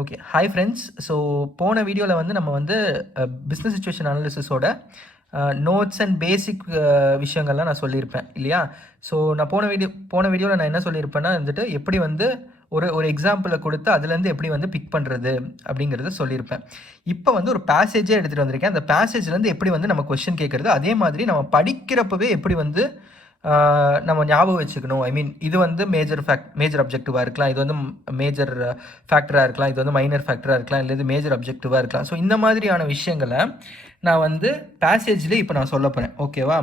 Okay. Hi friends. So போன வீடியோவில் வந்து நம்ம வந்து பிஸ்னஸ் சிச்சுவேஷன் அனாலிசிஸோட நோட்ஸ் அண்ட் பேசிக் விஷயங்கள்லாம் நான் சொல்லியிருப்பேன் இல்லையா? ஸோ நான் போன வீடியோவில் நான் என்ன சொல்லியிருப்பேன்னா வந்துட்டு எப்படி வந்து ஒரு ஒரு எக்ஸாம்பிளை கொடுத்து அதுலேருந்து எப்படி வந்து பிக் பண்ணுறது அப்படிங்கிறத சொல்லியிருப்பேன். இப்போ வந்து ஒரு பேசேஜே எடுத்துகிட்டு வந்திருக்கேன். அந்த பேசேஜ்லேருந்து எப்படி வந்து நம்ம கொஸ்டின் கேட்குறது, அதே மாதிரி நம்ம படிக்கிறப்பவே எப்படி வந்து நம்ம ஞாபகம் வச்சுக்கணும். ஐ மீன் இது வந்து மேஜர் அப்ஜெக்டிவாக இருக்கலாம், இது வந்து மேஜர் ஃபேக்டராக இருக்கலாம், இது வந்து மைனர் ஃபேக்டராக இருக்கலாம், இல்லை இது மேஜர் அப்ஜெக்டிவாக இருக்கலாம். ஸோ இந்த மாதிரியான விஷயங்களை நான் வந்து பேசேஜ்லேயே இப்போ நான் சொல்ல போகிறேன். ஓகேவா?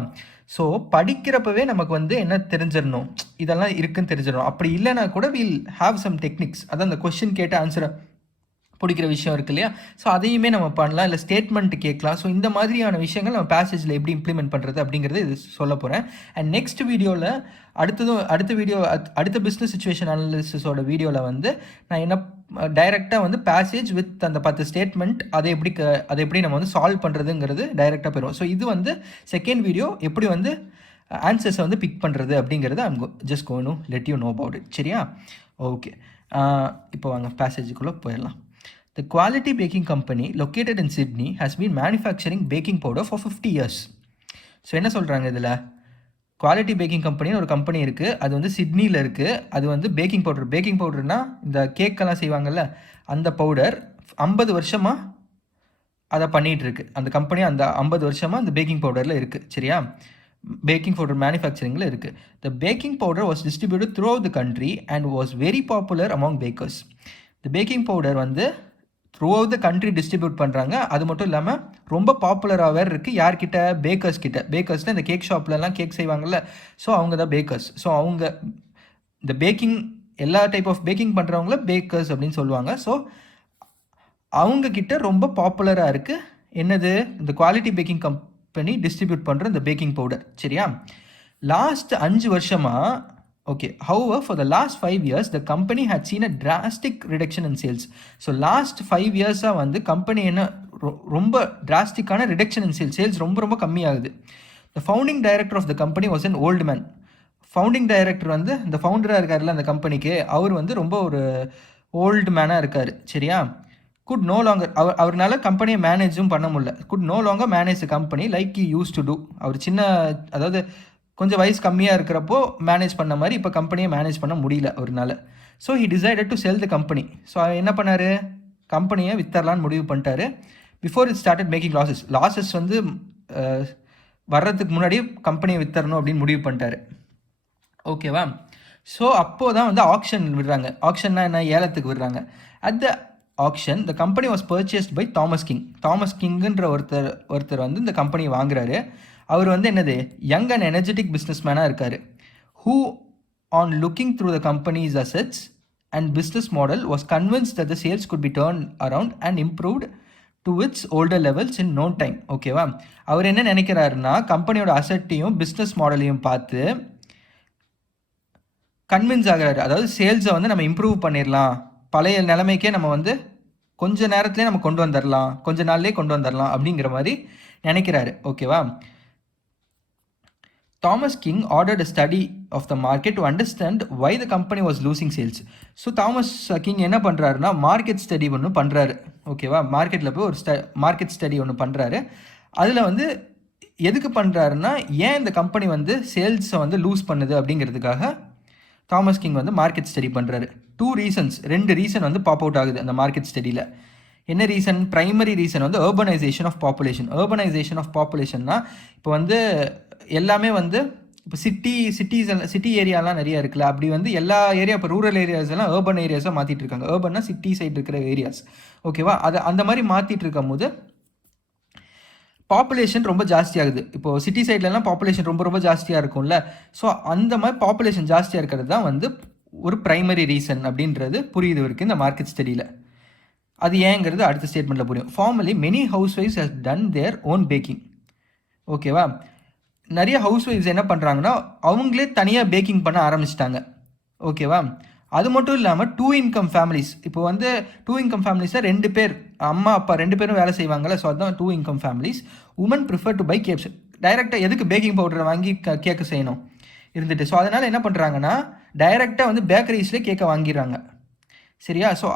ஸோ படிக்கிறப்பவே நமக்கு வந்து என்ன தெரிஞ்சிடணும், இதெல்லாம் இருக்குன்னு தெரிஞ்சிடணும். அப்படி இல்லைனா கூட வில் ஹாவ் சம் டெக்னிக்ஸ், அதான் அந்த கொஸ்டின் கேட்டு ஆன்சரை பிடிக்கிற விஷயம் இருக்கு இல்லையா? ஸோ அதையுமே நம்ம பண்ணலாம், இல்லை ஸ்டேட்மெண்ட் கேட்கலாம். ஸோ இந்த மாதிரியான விஷயங்கள் நம்ம பேசேஜில் எப்படி இம்ப்ளிமெண்ட் பண்ணுறது அப்படிங்கிறது இது சொல்ல போகிறேன். அண்ட் நெக்ஸ்ட் வீடியோவில் அடுத்த பிஸ்னஸ் சிச்சுவேஷன் அனாலிசிஸோட வீடியோவில் வந்து நான் என்ன டைரெக்டாக வந்து பேசேஜ் வித் அந்த 10 ஸ்டேட்மெண்ட் அதை எப்படி நம்ம வந்து சால்வ் பண்ணுறதுங்கிறது டைரெக்டாக போயிடும். ஸோ இது வந்து செகண்ட் வீடியோ, எப்படி வந்து ஆன்சர்ஸை வந்து பிக் பண்ணுறது அப்படிங்கிறது I'm just going to let you know about it. சரியா? ஓகே. இப்போ வாங்க பேசேஜுக்குள்ளே போயிடலாம். The Quality Baking Company located in Sydney has been manufacturing baking powder for 50 years. So என்ன சொல்கிறாங்க இதில், குவாலிட்டி பேக்கிங் கம்பெனின்னு ஒரு கம்பெனி இருக்குது, அது வந்து சிட்னியில் இருக்குது. அது வந்து பேக்கிங் பவுடர்னால் இந்த கேக்கெல்லாம் செய்வாங்கள்ல அந்த பவுடர் 50 வருஷமாக அதை பண்ணிகிட்ருக்கு. அந்த கம்பெனி அந்த 50 வருஷமாக அந்த பேக்கிங் பவுடரில் இருக்குது. சரியா? பேக்கிங் பவுடர் மேனுஃபேக்சரிங்கில் இருக்குது. The baking powder was distributed throughout the country and was very popular among bakers. இந்த பேக்கிங் பவுடர் வந்து throughout the country distribute பண்ணுறாங்க. அது மட்டும் இல்லாமல் ரொம்ப பாப்புலராக வேறு இருக்குது. யார்கிட்ட? பேக்கர்ஸ் கிட்ட. பேக்கர்ஸ்னால் இந்த கேக் ஷாப்லலாம் கேக் செய்வாங்கள்ல, ஸோ அவங்க தான் பேக்கர்ஸ். ஸோ அவங்க இந்த பேக்கிங் எல்லா டைப் ஆஃப் பேக்கிங் பண்ணுறவங்கள பேக்கர்ஸ் அப்படின்னு சொல்லுவாங்க. ஸோ அவங்கக்கிட்ட ரொம்ப பாப்புலராக இருக்குது என்னது, இந்த குவாலிட்டி பேக்கிங் கம்பெனி டிஸ்ட்ரிபியூட் பண்ணுற இந்த பேக்கிங் பவுடர். சரியா? லாஸ்ட் 5 வருஷமாக okay. However, for the last 5 years, the company had seen a drastic reduction in sales. So, last 5 years வந்து கம்பெனி என்ன ரொம்ப டிராஸ்டிக்கான ரிடக்ஷன் இன் சேல்ஸ் ரொம்ப கம்மியாகுது. The founding director of the company was an old man. Founding director வந்து இந்த ஃபவுண்டராக இருக்கார்ல அந்த கம்பெனிக்கு, அவர் வந்து ரொம்ப ஒரு ஓல்டு மேனாக இருக்கார். சரியா? குட் நோ லாங்கர் அவர்னால கம்பெனியை மேனேஜும் பண்ண முடியல. Could no longer manage the company like he used to do. அவர் அதாவது கொஞ்சம் வயசு கம்மியாக இருக்கிறப்போ மேனேஜ் பண்ண மாதிரி இப்போ கம்பெனியை மேனேஜ் பண்ண முடியல அவர்னால. So he decided to sell the company. So என்ன பண்ணார், கம்பெனியை வித்தரலான்னு முடிவு பண்ணிட்டாரு. Before it started making losses வந்து வர்றதுக்கு முன்னாடியே கம்பெனியை வித்தரணும் அப்படின்னு முடிவு பண்ணிட்டாரு. ஓகேவா? ஸோ அப்போது தான் வந்து ஆக்ஷன் விடுறாங்க. ஆக்ஷன்னா என்ன, ஏலத்துக்கு விடுறாங்க. At the auction the company was purchased by Thomas கிங்குன்ற ஒருத்தர் வந்து இந்த கம்பெனியை வாங்குறாரு. அவர் வந்து என்னது, யங் அண்ட் எனர்ஜெட்டிக் பிஸ்னஸ் மேனாக இருக்கார். Who on looking through the company's assets and business model was convinced that the sales could be turn around and improved to its older levels in no time. ஓகேவா? அவர் என்ன நினைக்கிறாருன்னா, கம்பெனியோட அசட்டையும் business மாடலையும் பார்த்து convince ஆகிறாரு. அதாவது சேல்ஸை வந்து நம்ம இம்ப்ரூவ் பண்ணிடலாம், பழைய நிலைமைக்கே நம்ம வந்து கொஞ்ச நேரத்துலேயே நம்ம கொண்டு வந்துடலாம், கொஞ்ச நாள்லேயே கொண்டு வந்துடலாம் அப்படிங்கிற மாதிரி நினைக்கிறாரு. ஓகேவா? Thomas King ordered a study of the market to understand why the company was losing sales. So Thomas king என்ன பண்ணுறாருன்னா, மார்க்கெட் ஸ்டடி ஒன்று பண்ணுறாரு. ஓகேவா? மார்க்கெட்டில் போய் ஒரு மார்க்கெட் ஸ்டடி ஒன்று பண்ணுறாரு. அதில் வந்து எதுக்கு பண்ணுறாருன்னா, ஏன் இந்த கம்பெனி வந்து சேல்ஸை வந்து லூஸ் பண்ணுது அப்படிங்கிறதுக்காக தாமஸ் கிங் வந்து மார்க்கெட் ஸ்டடி பண்ணுறாரு. 2 ரீசன் வந்து பாப் அவுட் ஆகுது அந்த மார்க்கெட் ஸ்டடியில். என்ன ரீசன்? ப்ரைமரி ரீசன் வந்து அர்பனைசேஷன் ஆஃப் பாப்புலேஷன்னா இப்போ வந்து எல்லாமே வந்து இப்போ சிட்டி ஏரியாலாம் நிறையா இருக்குல்ல, அப்படி வந்து எல்லா ஏரியா இப்போ ரூரல் ஏரியாஸ் எல்லாம் அர்பன் ஏரியாஸாக மாற்றிட்டு இருக்காங்க. அர்பன்னா சிட்டி சைடு இருக்கிற ஏரியாஸ். ஓகேவா? அந்த மாதிரி மாற்றிட்டு இருக்கும் போது பாப்புலேஷன் ரொம்ப ஜாஸ்தியாகுது. இப்போது சிட்டி சைட்லலாம் பாப்புலேஷன் ரொம்ப ஜாஸ்தியாக இருக்கும்ல. ஸோ அந்த மாதிரி பாப்புலேஷன் ஜாஸ்தியாக இருக்கிறது தான் வந்து ஒரு ப்ரைமரி ரீசன் அப்படின்றது புரியுது இருக்குது இந்த மார்க்கெட் ஸ்டடியில். அது ஏங்கிறது அடுத்த ஸ்டேட்மெண்ட்டில் புரியும். ஃபார்மலி மெனி ஹவுஸ் ஒய்ஃப்ஸ் has done their own baking. ஓகேவா? நிறைய ஹவுஸ் ஒய்ஃப்ஸ் என்ன பண்ணுறாங்கன்னா, அவங்களே தனியாக பேக்கிங் பண்ண ஆரம்பிச்சிட்டாங்க. ஓகேவா? அது மட்டும் இல்லாமல் 2 income ஃபேமிலிஸ், இப்போ வந்து 2 income ஃபேமிலிஸாக 2 பேர், அம்மா அப்பா 2 பேரும் வேலை செய்வாங்கள்ல. ஸோ அதுதான் 2 income families. Women prefer to buy cakes. டைரெக்டாக எதுக்கு பேக்கிங் பவுடரை வாங்கி கேக்கு செய்யணும் இருந்துட்டு. ஸோ அதனால் என்ன பண்ணுறாங்கன்னா, டைரெக்டாக வந்து பேக்கரிஸ்லேயே கேக்கை வாங்கிடுறாங்க. சரியா? ஸோ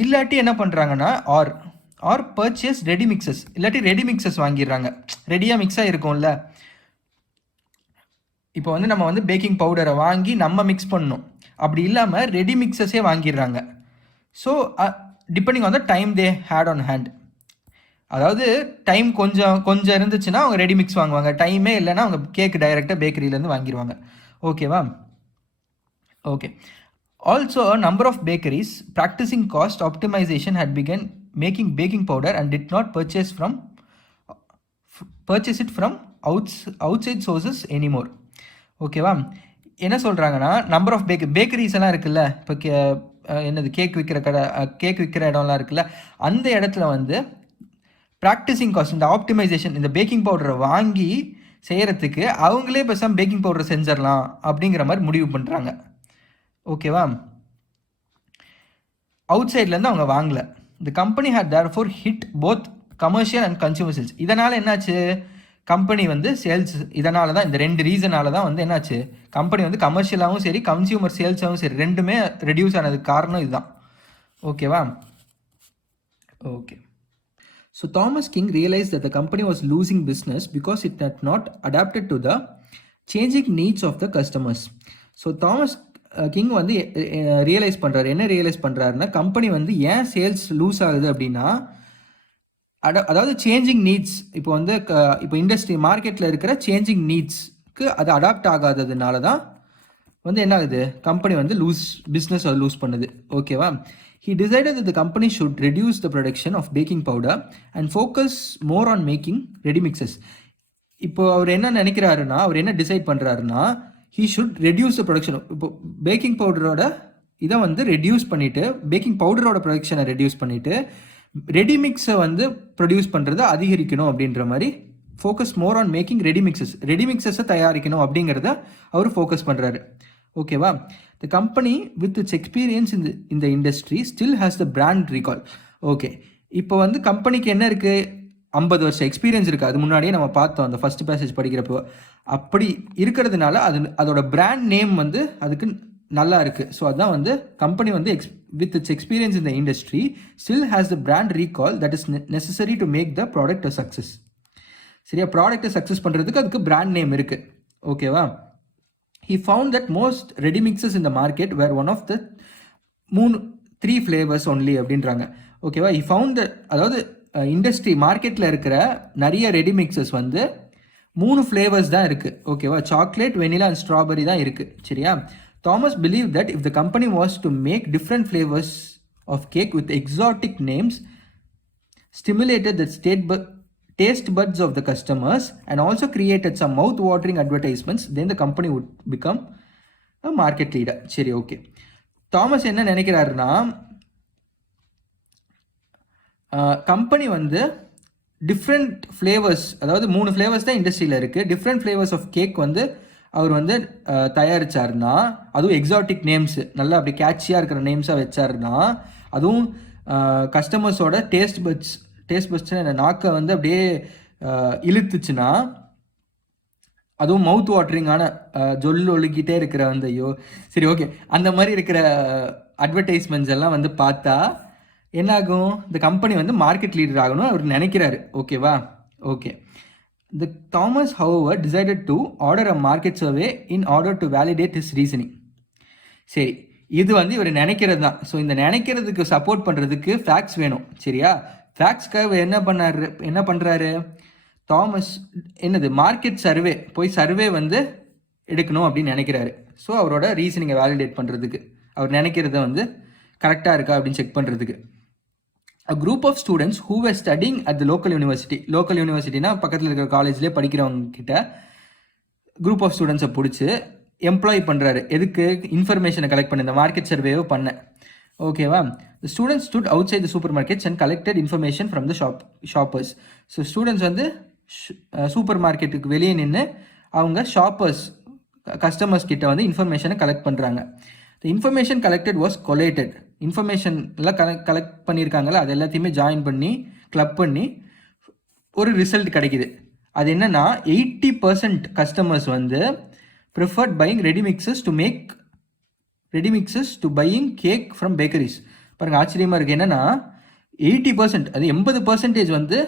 இல்லாட்டி என்ன பண்ணுறாங்கன்னா ஆர் பர்ச்சேஸ் ரெடி மிக்சஸ், இல்லாட்டி ரெடி மிக்சஸ் வாங்கிடுறாங்க. ரெடியாக மிக்ஸாக இருக்கும்ல, இப்போ வந்து நம்ம வந்து பேக்கிங் பவுடரை வாங்கி நம்ம மிக்ஸ் பண்ணணும், அப்படி இல்லாமல் ரெடி மிக்சஸே வாங்கிடுறாங்க. So depending on the time they had on hand. அதாவது டைம் கொஞ்சம் இருந்துச்சுன்னா அவங்க ரெடி மிக்ஸ் வாங்குவாங்க, டைமே இல்லைன்னா அவங்க கேக் டைரெக்டாக பேக்கரியிலேருந்து வாங்கிடுவாங்க. ஓகேவா? Okay. Also number of bakeries practising cost optimisation had begun making baking powder and did not purchase it from outside sources anymore. ஓகேவா? என்ன சொல்கிறாங்கன்னா, நம்பர் ஆஃப் பேக்கரிஸ் எல்லாம் இருக்குல்ல, இப்போ என்னது கேக் விற்கிற இடம்லாம் இருக்குல்ல, அந்த இடத்துல வந்து ப்ராக்டிசிங் காஸ்ட், இந்த ஆப்டிமைசேஷன், இந்த பேக்கிங் பவுடரை வாங்கி செய்கிறதுக்கு அவங்களே பேசாமல் பேக்கிங் பவுடரை செஞ்சிடலாம் அப்படிங்கிற மாதிரி முடிவு பண்ணுறாங்க. ஓகேவா? அவுட் சைட்லேருந்து அவங்க வாங்கலை. The company had therefore hit both commercial and consumer sales. இதனால் என்னாச்சு, கம்பெனி வந்து சேல்ஸ், இதனால தான், இந்த 2 ரீசனால தான் வந்து என்னாச்சு, கம்பெனி வந்து கமர்ஷியலாகவும் சரி கன்சியூமர் சேல்ஸாகவும் சரி ரெண்டுமே ரெடியூஸ் ஆனதுக்கு காரணம் இதுதான். ஓகேவா? Okay. So Thomas King realized that the company was losing business because it had not adapted to the changing needs of the customers. So Thomas King வந்து ரியலைஸ் பண்ணுறாரு. என்ன ரியலைஸ் பண்ணுறாருன்னா, கம்பெனி வந்து ஏன் சேல்ஸ் லூஸ் ஆகுது அப்படின்னா, அதாவது changing needs, இப்போ வந்து இப்போ இண்டஸ்ட்ரி மார்க்கெட்டில் இருக்கிற சேஞ்சிங் நீட்ஸ்க்கு அது அடாப்ட் ஆகாததுனால தான் வந்து என்ன ஆகுது, கம்பெனி வந்து பிஸ்னஸ் லூஸ் பண்ணுது. ஓகேவா? He decided that the company should reduce the production of baking powder and focus more on making ready mixes. இப்போ அவர் என்ன நினைக்கிறாருன்னா, அவர் என்ன டிசைட் பண்ணுறாருன்னா, he should reduce the production. இப்போ பேக்கிங் பவுடரோட இதை வந்து ரெடியூஸ் பண்ணிவிட்டு, பேக்கிங் பவுடரோட ப்ரொடக்ஷனை ரெடியூஸ் பண்ணிவிட்டு ரெடி மிக்ஸை வந்து ப்ரொடியூஸ் பண்ணுறதை அதிகரிக்கணும் அப்படின்ற மாதிரி focus more on making ready மிக்சஸை தயாரிக்கணும் அப்படிங்கிறத அவர் ஃபோக்கஸ் பண்ணுறாரு. ஓகேவா? The company with its experience in the industry still has the brand recall. Okay, இப்போ வந்து கம்பெனிக்கு என்ன இருக்குது, 50 வருஷம் எக்ஸ்பீரியன்ஸ் இருக்குது. அது முன்னாடியே நம்ம பார்த்தோம் அந்த ஃபர்ஸ்ட் பேசேஜ் படிக்கிறப்போ. அப்படி இருக்கிறதுனால அதோட பிராண்ட் நேம் வந்து அதுக்கு நல்லா இருக்குது. ஸோ அதுதான் வந்து கம்பெனி வந்து with its experience in the industry still has the brand recall that is necessary to make the product a success. சரியா? ப்ராடக்ட்டை சக்ஸஸ் பண்ணுறதுக்கு அதுக்கு பிராண்ட் நேம் இருக்குது. ஓகேவா? He found that most ready mixes in the market were one of the 3 flavors only அப்படின்றாங்க. ஓகேவா? He found that, அதாவது industry மார்க்கெட்டில் இருக்கிற நிறைய ரெடி மிக்சஸ் வந்து 3 ஃப்ளேவர்ஸ் தான் இருக்குது. ஓகேவா? சாக்லேட், வெனிலா அண்ட் ஸ்ட்ராபெரி தான் இருக்குது. சரியா? Thomas believed that if the company was to make different flavors of cake with exotic names, stimulated the taste buds of the customers and also created some mouth-watering advertisements, then the company would become a market leader. சரி, okay. Thomas என்ன நினைக்கிறாருன்னா, company வந்து different flavours, அதாவது 3 flavours தான் இண்டஸ்ட்ரியில் இருக்குது, different flavours of cake வந்து அவர் வந்து தயாரித்தார்னா, அதுவும் எக்ஸாட்டிக் நேம்ஸு, நல்லா அப்படி கேட்சியாக இருக்கிற நேம்ஸாக வச்சாருன்னா, அதுவும் கஸ்டமர்ஸோட டேஸ்ட் பட்ஸ் நாக்கை வந்து அப்படியே இழுத்துச்சுன்னா, அதுவும் மவுத் வாட்டரிங்கான ஒழுகிட்டே இருக்கிற வந்து, ஐயோ சரி ஓகே, அந்த மாதிரி இருக்கிற அட்வர்டைஸ்மெண்ட்ஸ் எல்லாம் வந்து பார்த்தா என்னாகும், இந்த கம்பெனி வந்து மார்க்கெட் லீடர் ஆகணும் அவர் நினைக்கிறாரு. ஓகேவா? Okay. The Thomas, however, decided to order a market survey in order to validate his reasoning. சரி, இது வந்து இவர் நினைக்கிறது தான். ஸோ இந்த நினைக்கிறதுக்கு சப்போர்ட் பண்ணுறதுக்கு ஃபேக்ட்ஸ் வேணும். சரியா? ஃபேக்ட்ஸ்க்காக என்ன பண்ணுறாரு தாமஸ், என்னது மார்க்கெட் சர்வே வந்து எடுக்கணும் அப்படின்னு நினைக்கிறாரு. ஸோ அவரோட ரீசனிங்கை வேலிடேட் பண்ணுறதுக்கு, அவர் நினைக்கிறத வந்து கரெக்டாக இருக்கா அப்படின்னு செக் பண்ணுறதுக்கு. A group of students who were studying at the local யூனிவர்சிட்டினா பக்கத்தில் இருக்கிற காலேஜ்லேயே படிக்கிறவங்க கிட்ட குரூப் ஆஃப் ஸ்டூடெண்ட்ஸை பிடிச்சி எம்ப்ளாய் பண்ணுறாரு. எதுக்கு? இன்ஃபர்மேஷனை கலெக்ட் பண்ண, இந்த மார்க்கெட் சர்வேவை பண்ண. ஓகேவா? The students stood outside the supermarkets and collected information from the shoppers. So students வந்து சூப்பர் மார்க்கெட்டுக்கு வெளியே நின்று அவங்க கஸ்டமர்ஸ் கிட்ட வந்து இன்ஃபர்மேஷனை கலெக்ட் பண்ணுறாங்க. The information collected was collated. Information எல்லாம் கலெக்ட் பண்ணியிருக்காங்களா, அது எல்லாத்தையுமே ஜாயின் பண்ணி கிளப் பண்ணி ஒரு ரிசல்ட் கிடைக்குது. அது என்னன்னா, 80% கஸ்டமர்ஸ் வந்து preferred buying ready mixes to buying cake from bakeries. பாருங்கள் ஆச்சரியமாக இருக்குது. என்னென்னா 80%, அது 80% வந்து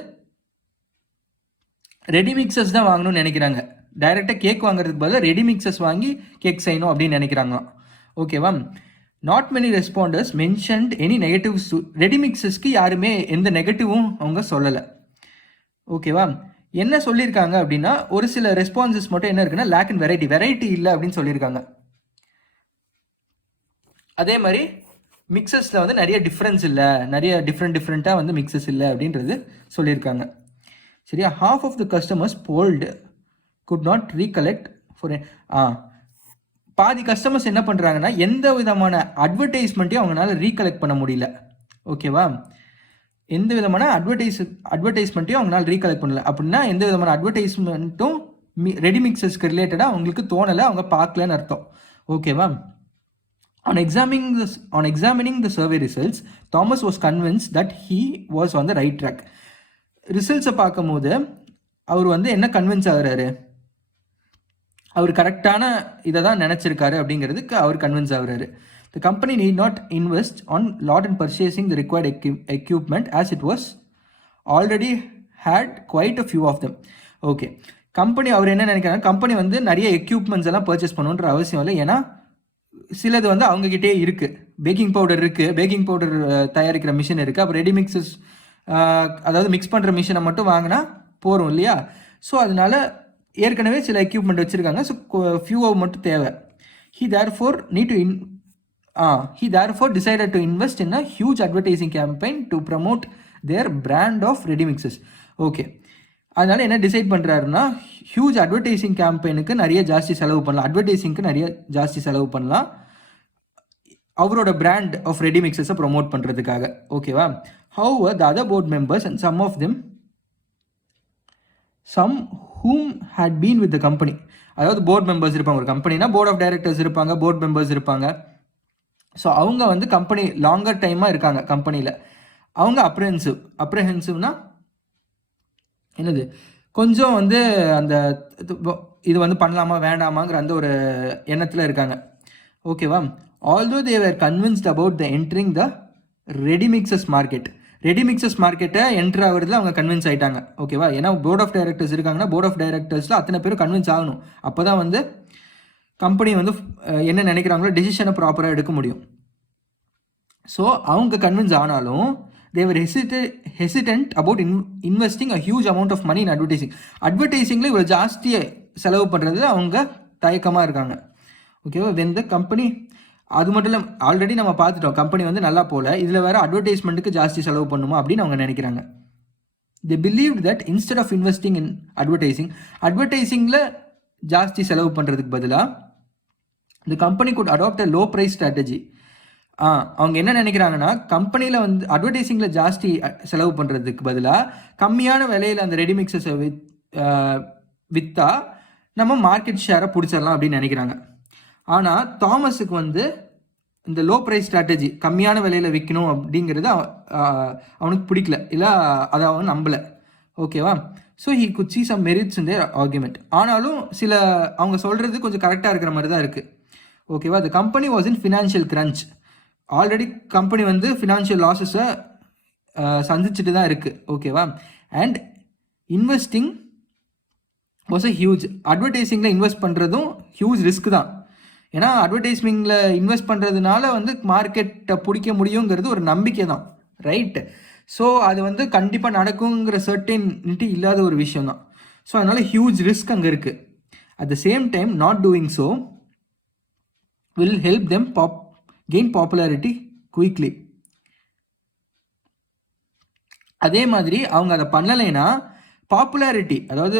ரெடி மிக்சஸ் தான் வாங்கணும்னு நினைக்கிறாங்க. டைரெக்டாக கேக் வாங்குறதுக்கு பதிலாக ரெடி மிக்சஸ் வாங்கி கேக் செய்யணும் அப்படின்னு நினைக்கிறாங்க. ஓகேவா? Not many respondents mentioned any negatives. Ready மிக்சஸ்க்கு யாருமே எந்த நெகட்டிவும் அவங்க சொல்லலை. ஓகேவா? என்ன சொல்லியிருக்காங்க அப்படின்னா, ஒரு சில ரெஸ்பான்சஸ் மட்டும் என்ன இருக்குன்னா, லேக் இன் வெரைட்டி இல்லை அப்படின்னு சொல்லியிருக்காங்க. அதே மாதிரி மிக்சஸில் வந்து நிறைய டிஃப்ரென்ஸ் இல்லை, நிறைய டிஃப்ரெண்ட்டாக வந்து மிக்சஸ் இல்லை அப்படின்றது சொல்லியிருக்காங்க. சரியா? Half of the customers polled could not recollect for பாதி கஸ்டமர்ஸ் என்ன பண்ணுறாங்கன்னா, எந்த விதமான அட்வர்டைஸ்மெண்ட்டையும் அவங்களால ரீகலெக்ட் பண்ண முடியல. ஓகேவா? எந்த விதமான அட்வர்டைஸ்மெண்ட்டையும் அவங்களால ரீகலெக்ட் பண்ணல. அப்படின்னா எந்த விதமான அட்வர்டைஸ்மெண்ட்டும் ரெடி மிக்சஸ்க்கு ரிலேட்டடாக அவங்களுக்கு தோணலை, அவங்க பார்க்கலன்னு அர்த்தம். ஓகேவா? On examining the survey results, Thomas was convinced that he was on the right track. ரிசல்ட்ஸை பார்க்கும்போது அவர் வந்து என்ன கன்வின்ஸ் ஆகுறாரு, அவர் கரெக்டான இதை தான் நினச்சிருக்காரு அப்படிங்கிறதுக்கு அவர் கன்வின்ஸ் ஆகுறாரு. The company need not invest on lot in purchasing the required equipment as it was already had quite a few of them. Okay, company அவர் என்ன நினைக்கிறாங்க, கம்பெனி வந்து நிறைய எக்யூப்மெண்ட்ஸ் எல்லாம் பர்ச்சேஸ் பண்ணணுன்ற அவசியம் இல்லை. ஏன்னா சிலது வந்து அவங்ககிட்டே இருக்குது. பேக்கிங் பவுடர் இருக்குது, பேக்கிங் பவுடர் தயாரிக்கிற மிஷின் இருக்குது. அப்புறம் ரெடி மிக்சஸ், அதாவது மிக்ஸ் பண்ணுற மிஷினை மட்டும் வாங்கினா போகிறோம் இல்லையா? ஸோ அதனால ஏற்கனவே சில எக்யூப்மெண்ட் வச்சுருக்காங்க. ஸோ ஃபியூவாக மட்டும் தேவை. He therefore decided to invest in a huge advertising campaign to promote their brand of ready mixes. Okay, அதனால என்ன டிசைட் பண்ணுறாருன்னா, ஹியூஜ் அட்வர்டைசிங் கேம்பெயினுக்கு நிறைய ஜாஸ்தி செலவு பண்ணலாம், அட்வர்டைசிங்க்கு நிறைய ஜாஸ்தி செலவு பண்ணலாம் அவரோட பிராண்ட் ஆஃப் ரெடி மிக்சஸை ப்ரொமோட் பண்ணுறதுக்காக. ஓகேவா? However, the other board members and some whom had been with the company, அதாவது போர்ட் மெம்பர்ஸ் இருப்பாங்க. ஒரு கம்பெனினா போர்ட் ஆஃப் டைரக்டர்ஸ் இருப்பாங்க, போர்ட் மெம்பர்ஸ் இருப்பாங்க. ஸோ அவங்க வந்து கம்பெனி லாங்கர் டைமாக இருக்காங்க கம்பெனியில். அவங்க அப்ரஹென்சிவ்னா என்னது, கொஞ்சம் வந்து அந்த இது வந்து பண்ணலாமா வேண்டாமாங்கிற அந்த ஒரு எண்ணத்தில் இருக்காங்க. ஓகேவா? Although they were convinced about the entering the ready mixes market. Ready mixes மார்க்கெட்டை என்ட்ரு ஆகிறதுல அவங்க கன்வின்ஸ் ஆகிட்டாங்க. ஓகேவா? ஏன்னா போர்ட் ஆஃப் டைரக்டர்ஸ் இருக்காங்கன்னா போர்ட் ஆஃப் டைரக்டர்ஸில் அத்தனை பேரும் கன்வின்ஸ் ஆகணும். அப்போ தான் வந்து கம்பெனி வந்து என்ன நினைக்கிறாங்களோ டெசிஷனை ப்ராப்பராக எடுக்க முடியும். ஸோ அவங்க கன்வின்ஸ் ஆனாலும் they were hesitant about investing a huge amount of money in advertising. அட்வர்டைசிங்கில் இவ்வளோ ஜாஸ்தியாக செலவு பண்ணுறது அவங்க தயக்கமாக இருக்காங்க. ஓகேவா? வென் த கம்பெனி, அது மட்டும் இல்லை, ஆல்ரெடி நம்ம பார்த்துட்டோம் கம்பெனி வந்து நல்லா போகல, இதில் வேறு அட்வர்டைஸ்மெண்ட்டுக்கு ஜாஸ்தி செலவு பண்ணுமா அப்படின்னு அவங்க நினைக்கிறாங்க. they believed that instead of investing in அட்வர்டைசிங்கில் ஜாஸ்தி செலவு பண்ணுறதுக்கு பதிலாக the company could adopt a low price strategy. அவங்க என்ன நினைக்கிறாங்கன்னா, கம்பெனியில் வந்து அட்வர்டைசிங்கில் ஜாஸ்தி செலவு பண்ணுறதுக்கு பதிலாக கம்மியான விலையில் அந்த ரெடி மிக்சஸை விற்றா நம்ம மார்க்கெட் ஷேரை பிடிச்சிடலாம் அப்படின்னு நினைக்கிறாங்க. ஆனால் தாமஸுக்கு வந்து இந்த லோ ப்ரைஸ் ஸ்ட்ராட்டஜி, கம்மியான விலையில் விற்கணும் அப்படிங்கிறது அவனுக்கு பிடிக்கல, இல்லை அதை அவன் நம்பலை. ஓகேவா? So he could see some merits in their argument. ஆனாலும் சில அவங்க சொல்கிறது கொஞ்சம் கரெக்டாக இருக்கிற மாதிரி தான் இருக்குது. ஓகேவா? the company was in financial crunch. Already company வந்து ஃபினான்ஷியல் லாஸஸை சந்திச்சுட்டு தான் இருக்குது. ஓகேவா? And investing was a huge. அட்வர்டைஸிங்கில் இன்வெஸ்ட் பண்ணுறதும் ஹியூஜ் ரிஸ்க் தான். ஏன்னா அட்வர்டைஸ்மிங்கில் இன்வெஸ்ட் பண்ணுறதுனால வந்து மார்க்கெட்டை பிடிக்க முடியுங்கிறது ஒரு நம்பிக்கை தான், ரைட்? ஸோ அது வந்து கண்டிப்பாக நடக்குங்கிற சர்டனிட்டி இல்லாத ஒரு விஷயம் தான். ஸோ அதனால் ஹியூஜ் ரிஸ்க் அங்கே இருக்குது. At the same time not doing so will help them gain popularity quickly. அதே மாதிரி அவங்க அதை பண்ணலைன்னா பாப்புலாரிட்டி, அதாவது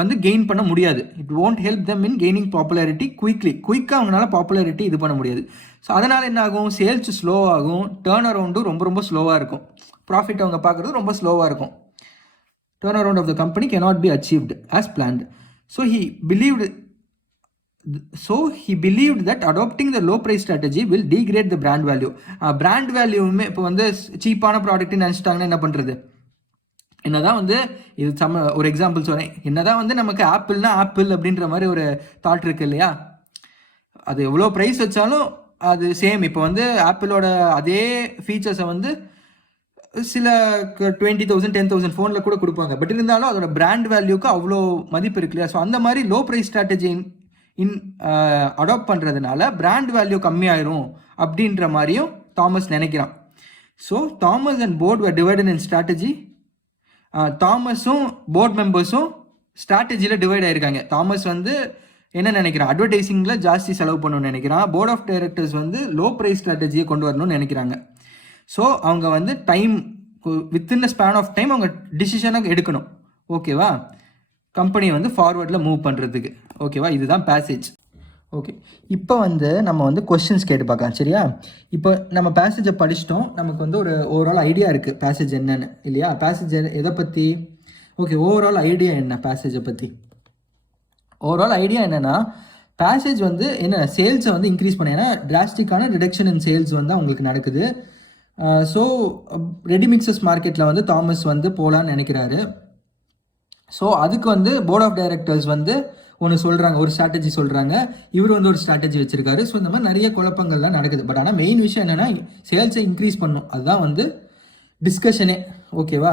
வந்து கெயின் பண்ண முடியாது. It won't help them in gaining popularity quickly. குயிக்காக அவங்களால பாப்புலாரிட்டி இது பண்ண முடியாது. ஸோ அதனால் என்ன ஆகும், சேல்ஸ் ஸ்லோ ஆகும், டேர்ன் அரவுண்டும் ரொம்ப ஸ்லோவாக இருக்கும், ப்ராஃபிட் அவங்க பார்க்குறது ரொம்ப ஸ்லோவாக இருக்கும். Turn around of the company cannot be achieved as planned. So he believed that adopting the low price strategy will degrade the brand value. Brand வேல்யூமே இப்போ வந்து சீப்பான ப்ராடக்ட்னு நினச்சிட்டாங்கன்னா என்ன பண்ணுறது? என்னதான் வந்து இது ஒரு எக்ஸாம்பிள் சொன்னேன், என்னதான் வந்து நமக்கு ஆப்பிள்னா ஆப்பிள் அப்படின்ற மாதிரி ஒரு தாட் இருக்கு இல்லையா? அது எவ்வளோ ப்ரைஸ் வச்சாலும் அது சேம். இப்போ வந்து ஆப்பிளோட அதே ஃபீச்சர்ஸை வந்து சில 20,000 10,000 ஃபோனில் கூட கொடுப்பாங்க. பட் இருந்தாலும் அதோட பிராண்ட் வேல்யூக்கு அவ்வளோ மதிப்பு இருக்கு இல்லையா? ஸோ அந்த மாதிரி லோ ப்ரைஸ் ஸ்ட்ராட்டஜி அடாப்ட் பண்ணுறதுனால பிராண்ட் வேல்யூ கம்மியாயிரும் அப்படின்ற மாதிரியும் தாமஸ் நினைக்கிறான். So Thomas and board were divided in strategy. தாமஸும் போர்ட் மெம்பர்ஸும் ஸ்ட்ராட்டஜியில் டிவைட் ஆயிருக்காங்க. தாமஸ் வந்து என்ன நினைக்கிறான், அட்வர்டைசிங்கில் ஜாஸ்தி செலவு பண்ணணும்னு நினைக்கிறான். போர்ட் ஆஃப் டைரக்டர்ஸ் வந்து லோ ப்ரைஸ் ஸ்ட்ராட்டஜியை கொண்டு வரணும்னு நினைக்கிறாங்க. ஸோ அவங்க வந்து time within the span of time அவங்க டிசிஷனாக எடுக்கணும். ஓகேவா? கம்பெனியை வந்து ஃபார்வர்டில் மூவ் பண்ணுறதுக்கு. ஓகேவா? இதுதான் பேசேஜ். ஓகே, இப்போ வந்து நம்ம வந்து கொஸ்டின்ஸ் கேட்டு பார்க்கலாம். சரியா? இப்போ நம்ம பேசேஜை படிச்சிட்டோம். நமக்கு வந்து ஒரு ஓவரால் ஐடியா இருக்குது பேசேஜ் என்னன்னு, இல்லையா? பேசேஜ் எதை பற்றி? ஓகே, ஓவரால் ஐடியா என்ன பேசேஜை பற்றி? ஓவரால் ஐடியா என்னென்னா, பேசேஜ் வந்து என்ன, சேல்ஸை வந்து இன்க்ரீஸ் பண்ண, ஏன்னா டிராஸ்டிக்கான ரிடக்ஷன் இன் சேல்ஸ் வந்து அவங்களுக்கு நடக்குது. ஸோ ரெடிமிக்சஸ் மார்க்கெட்டில் வந்து தாமஸ் வந்து போகலான்னு நினைக்கிறாரு. ஸோ அதுக்கு வந்து போர்ட் ஆஃப் டைரக்டர்ஸ் வந்து ஒன்று சொல்கிறாங்க, ஒரு ஸ்ட்ராட்டஜி சொல்கிறாங்க, இவர் வந்து ஒரு ஸ்ட்ராட்டஜி வச்சுருக்காரு. ஸோ இந்த மாதிரி நிறைய குழப்பங்கள்லாம் நடக்குது. பட் ஆனால் மெயின் விஷயம் என்னென்னா சேல்ஸை இன்க்ரீஸ் பண்ணும், அதுதான் வந்து டிஸ்கஷனே. ஓகேவா?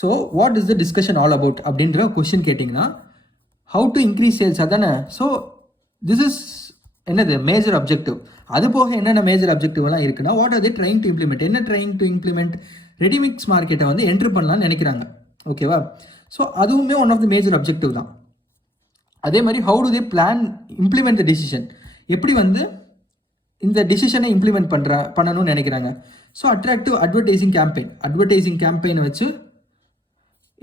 So what is the discussion all about அப்படின்ற கொஸ்டின் கேட்டிங்கன்னா, ஹவு டு இன்க்ரீஸ் சேல்ஸ், அதானே? ஸோ திஸ் இஸ் என்னது மேஜர் அப்ஜெக்டிவ். அது போக என்னென்ன மேஜர் அப்ஜெக்டிவ்லாம் இருக்குன்னா, what are they trying to implement, என்ன ட்ரைங் டு இம்ப்ளிமெண்ட்? ரெடிமிக்ஸ் மார்க்கெட்டை வந்து என்ட்ரு பண்ணலாம்னு நினைக்கிறாங்க. ஓகேவா? ஸோ அதுவுமே one of the major objective தான். அதே மாதிரி how to they plan implement the decision, எப்படி வந்து இந்த டிசிஷனை இம்ப்ளிமெண்ட் பண்ணணும்னு நினைக்கிறாங்க. ஸோ அட்ராக்டிவ் அட்வர்டைசிங் கேம்பெயினை வச்சு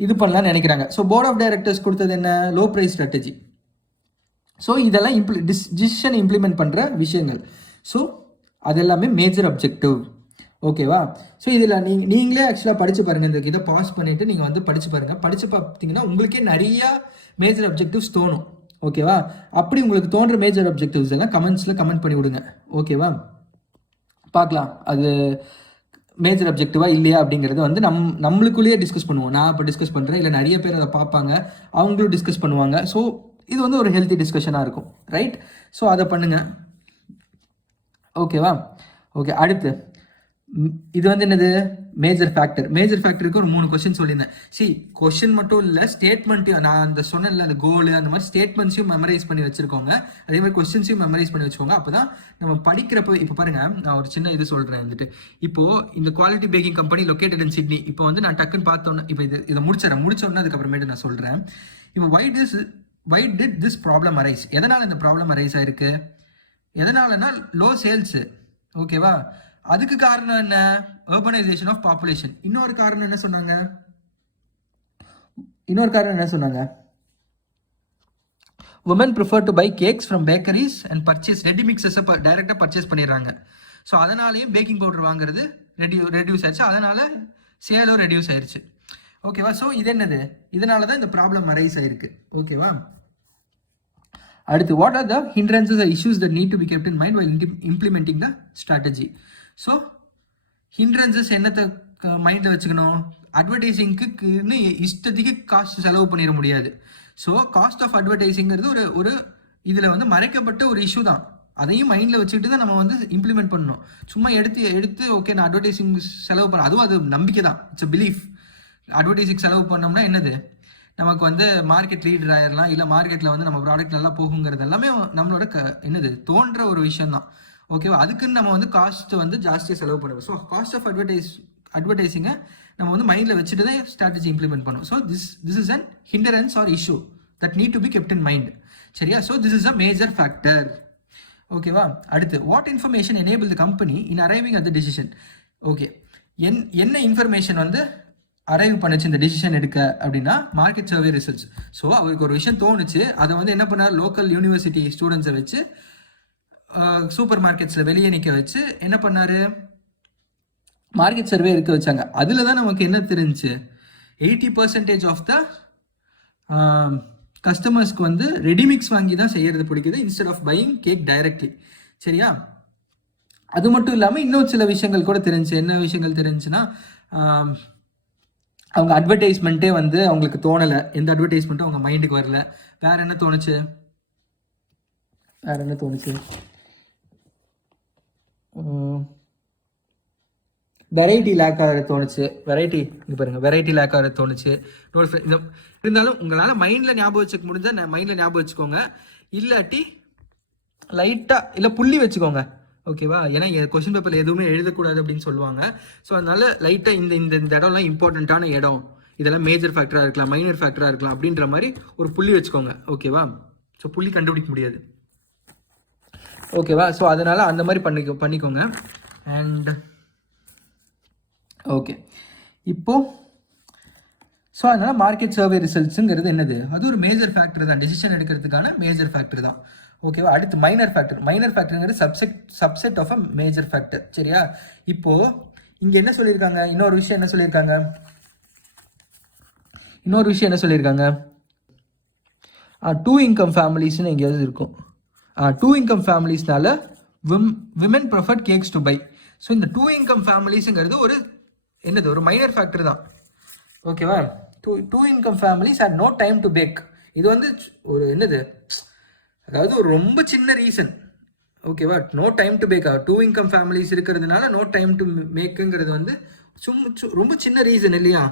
இது பண்ணலாம்னு நினைக்கிறாங்க. ஸோ போர்ட் ஆஃப் டைரக்டர்ஸ் கொடுத்தது என்ன, லோ ப்ரைஸ் ஸ்ட்ராட்டஜி. ஸோ இதெல்லாம் டிசிஷனை இம்ப்ளிமெண்ட் பண்ணுற விஷயங்கள். ஸோ அது எல்லாமே மேஜர் அப்ஜெக்டிவ். ஓகேவா? ஸோ இதில் நீங்களே ஆக்சுவலாக படித்து பாருங்கள். இந்த இதை பாஸ் பண்ணிவிட்டு நீங்கள் வந்து படித்து பாருங்கள். படித்து பார்த்தீங்கன்னா உங்களுக்கே நிறையா மேஜர் அப்ஜெக்டிவ்ஸ் தோணும். ஓகேவா? அப்படி உங்களுக்கு தோன்ற மேஜர் அப்ஜெக்டிவ்ஸ் எல்லாம் கமெண்ட்ஸில் கமெண்ட் பண்ணி விடுங்க. ஓகேவா? பார்க்கலாம் அது மேஜர் அப்ஜெக்டிவா இல்லையா அப்படிங்கிறது வந்து நம்மளுக்குள்ளேயே டிஸ்கஸ் பண்ணுவோம். நான் இப்போ டிஸ்கஸ் பண்ணுறேன், இல்லை நிறைய பேர் அதை பார்ப்பாங்க, அவங்களும் டிஸ்கஸ் பண்ணுவாங்க. ஸோ இது வந்து ஒரு ஹெல்த்தி டிஸ்கஷனாக இருக்கும். ரைட்? ஸோ அதை பண்ணுங்கள். ஓகேவா? ஓகே, அடுத்து இது வந்து என்னது, மேஜர் ஃபேக்டருக்கு ஒரு 3 கொஸ்டின் சொல்லியிருந்தேன். கொஸ்டின் மட்டும் இல்லை, ஸ்டேட்மெண்ட்டையும் நான் அந்த சொன்னல அந்த கோல் அந்த மாதிரி ஸ்டேட்மெண்ட்ஸையும் மெமரைஸ் பண்ணி வச்சிருக்கோங்க. அதே மாதிரி கொஸ்டின்ஸையும் மெமரைஸ் பண்ணி வச்சுக்கோங்க. அப்போ தான் நம்ம படிக்கிறப்ப, இப்போ பாருங்க, நான் ஒரு சின்ன இது சொல்கிறேன் வந்துட்டு. இப்போ இந்த quality packing company located in Sydney. இப்போ வந்து நான் டக்குன்னு பார்த்தோன்னே, இப்போ இதை முடிச்சோன்னே அதுக்கப்புறமேட்டு நான் சொல்கிறேன். இப்போ why did this problem arise? எதனால் இந்த ப்ராப்ளம் அரைஸ் ஆயிருக்கு? எதனாலனா லோ சேல்ஸு. ஓகேவா? அதுக்கு காரணம் என்ன, urbanization ஆஃப் பாப்புலேஷன். இன்னொரு காரணம் என்ன சொன்னாங்க, women prefer to buy cakes from bakeries and purchase ready mixes டைரெக்டாக பர்ச்சேஸ் பண்ணிடுறாங்க. ஸோ அதனாலேயும் பேக்கிங் பவுடர் வாங்குறது ரெடியூஸ் ஆயிடுச்சு, அதனால சேலும் ரெடியூஸ் ஆயிடுச்சு. ஓகேவா? ஸோ இது என்னது, இதனால தான் இந்த ப்ராப்ளம் அரைஸ் ஆயிருக்கு. ஓகேவா? அடுத்து, what are the hindrances or issues that need to be kept in mind while implementing the strategy? So hindrances என்னத்தை மைண்டில் வச்சுக்கணும், அட்வர்டைஸிங்க்குன்னு இஷ்டத்துக்கு காஸ்ட் செலவு பண்ணிட முடியாது. ஸோ காஸ்ட் ஆஃப் அட்வர்டைஸிங்கிறது ஒரு இதில் வந்து மறைக்கப்பட்ட ஒரு இஷ்யூ தான். அதையும் மைண்டில் வச்சுக்கிட்டு தான் நம்ம வந்து இம்ப்ளிமெண்ட் பண்ணணும். சும்மா எடுத்து ஓகே நான் அட்வர்டைஸிங் செலவு பண்ண, அதுவும் அது நம்பிக்கை தான், இட்ஸ் அ பிலீஃப். அட்வர்டைஸிங் செலவு பண்ணோம்னா என்னது, நமக்கு வந்து மார்க்கெட் லீடர் ஆயிடலாம், இல்லை மார்க்கெட்டில் வந்து நம்ம ப்ராடக்ட் நல்லா போகுங்கிறது எல்லாமே நம்மளோட என்னது தோன்ற ஒரு விஷயம் தான். ஓகேவா? அதுக்குன்னு நம்ம வந்து காஸ்ட் வந்து ஜாஸ்தியாக செலவு பண்ணுவோம். ஸோ காஸ்ட் ஆஃப் அட்வர்டைஸிங்கை நம்ம வந்து மைண்டில் வச்சுட்டு தான் ஸ்ட்ராட்டஜி இம்ப்ளிமெண்ட் பண்ணுவோம். So this is an hindrance or issue that need to be kept in mind. சரியா? So this is a major factor. ஓகேவா? அடுத்து, what information enable the company in arriving at the decision. Okay, என்ன information வந்து arrive பண்ணுச்சு இந்த decision எடுக்க அப்படின்னா, market survey results. So அவருக்கு ஒரு விஷயம் தோணுச்சு, அதை வந்து என்ன பண்ணார், லோக்கல் யூனிவர்சிட்டி ஸ்டூடெண்ட்ஸை வச்சு சூப்பர் மார்க்கெட்ஸில் வெளியே நிற்க வச்சு என்ன பண்ணார், மார்க்கெட் சர்வே இருக்க வச்சாங்க. அதில் தான் நமக்கு என்ன தெரிஞ்சு, 80% ஆஃப் த கஸ்டமர்ஸ்க்கு வந்து ரெடிமிக்ஸ் வாங்கி தான் செய்கிறது பிடிக்குது, instead of buying cake directly. சரியா? அது மட்டும் இல்லாமல் இன்னும் சில விஷயங்கள் கூட தெரிஞ்சு. என்ன விஷயங்கள் தெரிஞ்சுன்னா, அவங்க அட்வர்டைஸ்மெண்ட்டே வந்து அவங்களுக்கு தோணலை, எந்த அட்வர்டைஸ்மெண்ட்டும் அவங்க மைண்டுக்கு வரல. வேற என்ன தோணுச்சு, வெரைட்டி லேக் ஆகிற தோணுச்சு. வெரைட்டி இங்கே பாருங்கள், வெரைட்டி லேக் ஆகிற தோணுச்சு. இந்த இருந்தாலும் உங்களால் மைண்டில் ஞாபகம் வச்சுக்க முடிஞ்சால் மைண்டில் ஞாபகம் வச்சுக்கோங்க. இல்லாட்டி லைட்டாக இல்லை புள்ளி வச்சுக்கோங்க. ஓகேவா? ஏன்னா கொஸ்டின் பேப்பரில் எதுவுமே எழுதக்கூடாது அப்படின்னு சொல்லுவாங்க. ஸோ அதனால லைட்டாக இந்த இந்த இந்த இடம்லாம் இம்பார்ட்டண்ட்டான இடம், இதெல்லாம் மேஜர் ஃபேக்டராக இருக்கலாம், மைனர் ஃபேக்டராக இருக்கலாம் அப்படின்ற மாதிரி ஒரு புள்ளி வச்சுக்கோங்க. ஓகேவா? ஸோ புள்ளி கண்டுபிடிக்க முடியாது. ஓகேவா? ஸோ அதனால் அந்த மாதிரி பண்ணிக்கோங்க. அண்ட் ஓகே, இப்போது ஸோ அதனால் மார்க்கெட் சர்வே ரிசல்ட்ஸுங்கிறது என்னது? அது ஒரு மேஜர் ஃபேக்டர் தான், டெசிஷன் எடுக்கிறதுக்கான மேஜர் ஃபேக்டர் தான். ஓகேவா? அடுத்து மைனர் ஃபேக்டர். மைனர் ஃபேக்டருங்கிறது subset of a major factor. சரியா? இப்போது இங்கே என்ன சொல்லியிருக்காங்க? இன்னொரு விஷயம் என்ன சொல்லியிருக்காங்க? டூ இன்கம் ஃபேமிலிஸ்னு எங்கேயாவது இருக்கும். டூ இன்கம் ஃபேமிலிஸ்னால women preferred cakes to buy. So இந்த டூ இன்கம் ஃபேமிலிஸுங்கிறது ஒரு மைனர் ஃபேக்டர் தான். ஓகேவா? Two income families had no time to bake. இது அதாவது ஒரு ரொம்ப சின்ன ரீசன். ஓகேவா? No time to bake. Two income families இருக்கிறதுனால நோ டைம் டு மேக்குங்கிறது ரொம்ப சின்ன ரீசன் இல்லையா?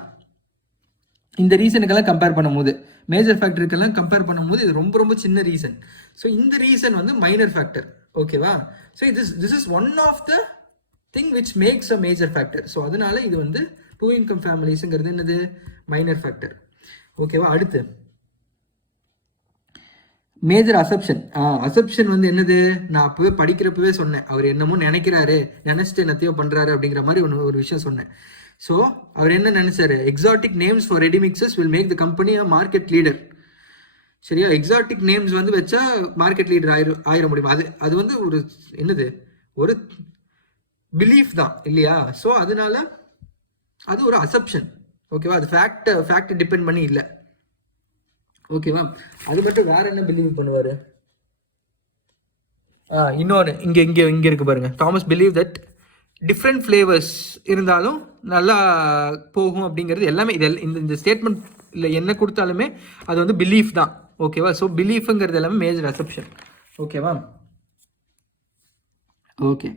இந்த ரீசனுக்கெல்லாம் கம்பேர் பண்ணும்போது, மேஜர் ஃபேக்டருக்கெல்லாம் கம்பேர் பண்ணும்போது இது ரொம்ப ரொம்ப சின்ன ரீசன். ஸோ இந்த ரீசன் மைனர் ஃபேக்டர். ஓகேவா? So this is one of the thing which makes a major factor. So அதனால இது டூ இன்கம் ஃபேமிலிஸுங்கிறது என்னது? Minor factor. ஓகேவா? அடுத்து மேஜர் அசப்ஷன் என்னது? நான் அப்பவே படிக்கிறப்பவே சொன்னேன், அவர் என்னமோ நினைக்கிறாரு, நினைச்சிட்டு என்னத்தையோ பண்றாரு அப்படிங்கிற மாதிரி ஒரு விஷயம் சொன்னேன். ஸோ அவர் என்ன நினைச்சாரு? Exotic names for ready mixes will make the company a market leader. சரியா? எக்ஸாட்டிக் நேம்ஸ் வச்சா மார்க்கெட் லீடர் ஆயிர முடியும். அது ஒரு பிலீஃப் தான் இல்லையா? ஸோ அதனால அது ஒரு அசப்ஷன். ஓகேவா? அது ஃபேக்ட் டிபெண்ட் பண்ணி இல்லை. ஓகேவா? அது மட்டும் வேற என்ன பிலீவ் பண்ணுவாரு? இன்னொன்று இங்கே இருக்கு பாருங்க. Thomas believe that different flavours இருந்தாலும் நல்லா போகும் அப்படிங்கிறது எல்லாமே இந்த ஸ்டேட்மெண்ட் இல்லை என்ன கொடுத்தாலுமே அது பிலீஃப் தான். ஓகேவா? ஸோ பிலீஃபுங்கிறது எல்லாமே மேஜர் அசப்ஷன். ஓகேவா? ஓகே.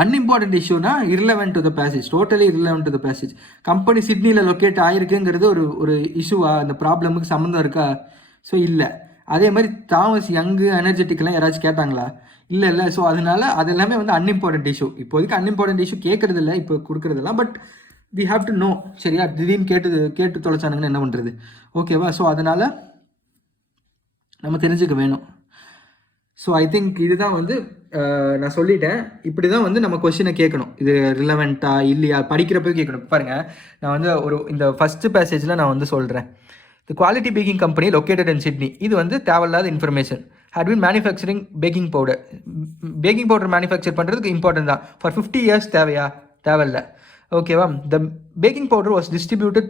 அன்இம்பார்ட்டன்ட் இஷ்யூனா irrelevant to the passage, totally irrelevant to the passage. Company சிட்னியில் லொக்கேட் ஆகிருக்குங்கிறது ஒரு இஷ்யூவா? அந்த ப்ராப்ளமுக்கு சம்மந்தம் இருக்கா? ஸோ இல்லை. அதே மாதிரி தாமஸ் யங்கு எனர்ஜெட்டிக்லாம் யாராச்சும் கேட்டாங்களா? இல்லை. ஸோ அதனால அது எல்லாமே அன்இம்பார்ட்டன்ட் இஷ்யூ. இப்போதைக்கு அன்இம்பார்ட்டன்ட் இஷ்யூ கேட்கறது இல்லை, இப்போ கொடுக்குறதெல்லாம். But we have to know. சரியா? திடீர்னு கேட்டு தொலைச்சானுங்கன்னு என்ன பண்ணுறது? ஓகேவா? ஸோ அதனால் நம்ம தெரிஞ்சுக்க வேணும். ஸோ ஐ திங்க் இதுதான் நான் சொல்லிட்டேன். இப்படி தான் நம்ம கொஸ்டினை கேட்கணும். இது ரிலவெண்ட்டா இல்லையா படிக்கிறப்ப கேட்கணும். பாருங்கள், நான் இந்த ஃபஸ்ட்டு பேசேஜில் நான் சொல்கிறேன். The quality packing company located in Sydney. இது தேவையில்லாத information. had been manufacturing baking powder. Baking powder manufacture பண்ணுறதுக்கு இம்பார்ட்டன்ட் தான். ஃபார் 50 years தேவையில்லை. ஓகேவா? The baking powder was distributed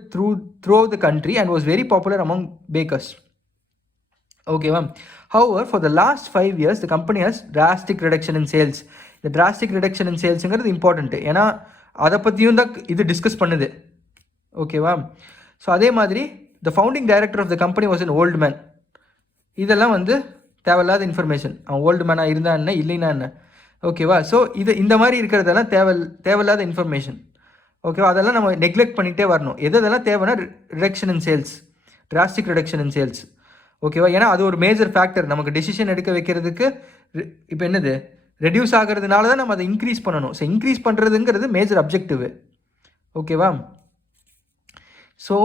through the country and was very popular among bakers. ஓகேவா? However, for the last 5 years, the company has drastic reduction in sales. இந்த drastic reduction in salesங்கிறது important. ஏன்னா அதை பற்றியும் தான் இது discuss பண்ணுது. ஓகேவா? So அதே மாதிரி the founding director of the company was an old man. இதெல்லாம் தேவையில்லாத இன்ஃபர்மேஷன். அவன் ஓல்டு மேனாக இருந்தா என்ன, இல்லைன்னா என்ன? ஓகேவா? ஸோ இந்த மாதிரி இருக்கிறதெல்லாம் தேவையில்லாத இன்ஃபர்மேஷன். ஓகேவா? அதெல்லாம் நம்ம நெக்லெக்ட் பண்ணிகிட்டே வரணும். எதெல்லாம் தேவைன்னா ரிடக்ஷன் இன் சேல்ஸ், டிராஸ்டிக் ரிடக்ஷன் இன் சேல்ஸ். ஓகேவா? ஏன்னா அது ஒரு மேஜர் ஃபேக்டர் நமக்கு டெசிஷன் எடுக்க வைக்கிறதுக்கு. இப்போ ரெடியூஸ் ஆகிறதுனால தான் நம்ம அதை இன்க்ரீஸ் பண்ணணும். ஸோ இன்க்ரீஸ் பண்ணுறதுங்கிறது மேஜர் அப்ஜெக்டிவ். ஓகேவா? So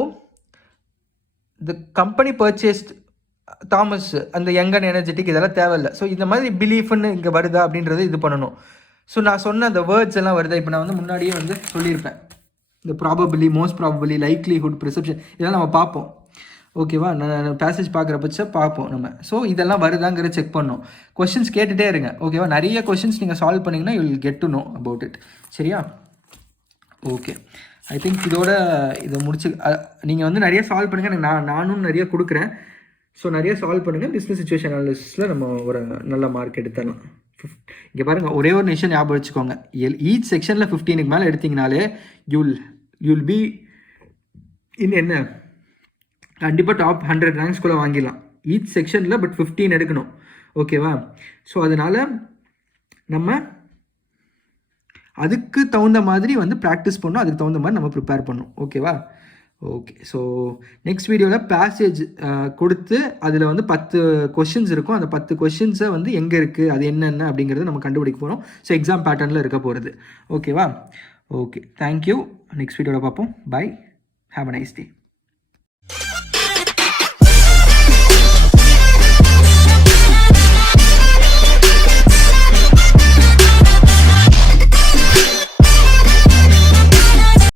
the company purchased Thomas அந்த யங் அண்ட் எனர்ஜெட்டிக் இதெல்லாம் தேவையில்லை. ஸோ இந்த மாதிரி பிலீஃப்னு இங்கே வருதா அப்படின்றது இது பண்ணணும். ஸோ நான் சொன்ன அந்த வேர்ட்ஸ் எல்லாம் வருதா? இப்போ நான் முன்னாடியே சொல்லியிருப்பேன். இந்த ப்ராபபிலி, மோஸ்ட் ப்ராபபிலி, லைக்லிஹுட், ப்ரிசெப்ஷன் இதெல்லாம் நம்ம பார்ப்போம். ஓகேவா? நான் பேசேஜ் பார்க்குற பட்சம் பார்ப்போம் நம்ம. ஸோ இதெல்லாம் வருதாங்கிற செக் பண்ணணும். கொஷின்ஸ் கேட்டுகிட்டே இருங்க. ஓகேவா? நிறைய கொஷின்ஸ் நீங்கள் சால்வ் பண்ணிங்கன்னா you will get to know about it. சரியா? ஓகே. ஐ திங்க் இதை முடிச்சு நீங்கள் நிறைய சால்வ் பண்ணுங்கள். நானும் நிறைய கொடுக்குறேன். ஸோ நிறைய சால்வ் பண்ணுங்கள். பிஸ்னஸ் சிச்சுவேஷன் அனாலிசிஸில் நம்ம ஒரு நல்ல மார்க் எடுத்துடலாம். இங்கே பாருங்கள், ஒரே ஒரு நிமிஷம் ஞாபகம் வச்சுக்கோங்க. ஈச் செக்ஷனில் 15க்கு மேலே எடுத்திங்கனாலே யூல் பி என்ன கண்டிப்பாக டாப் 100 ரேங்க்ஸ்குள்ளே வாங்கிடலாம் ஈச் செக்ஷனில். பட் 15 எடுக்கணும். ஓகேவா? ஸோ அதனால் நம்ம அதுக்கு தகுந்த மாதிரி வந்து ப்ராக்டிஸ் பண்ணணும், அதுக்கு தகுந்த மாதிரி நம்ம ப்ரிப்பேர் பண்ணணும். ஓகேவா? ஓகே. ஸோ நெக்ஸ்ட் வீடியோவில் பேசேஜ் கொடுத்து அதில் வந்து 10 கொஷின்ஸ் இருக்கும். அந்த 10 கொஷின்ஸை வந்து எங்கே இருக்குது, அது என்னென்ன அப்படிங்கிறத நம்ம கண்டுபிடிக்க போகிறோம். ஸோ எக்ஸாம் பேட்டர்னில் இருக்க போகிறது. ஓகேவா? Okay, thank you. நெக்ஸ்ட் வீடியோவில் பார்ப்போம். Bye. Have a nice day.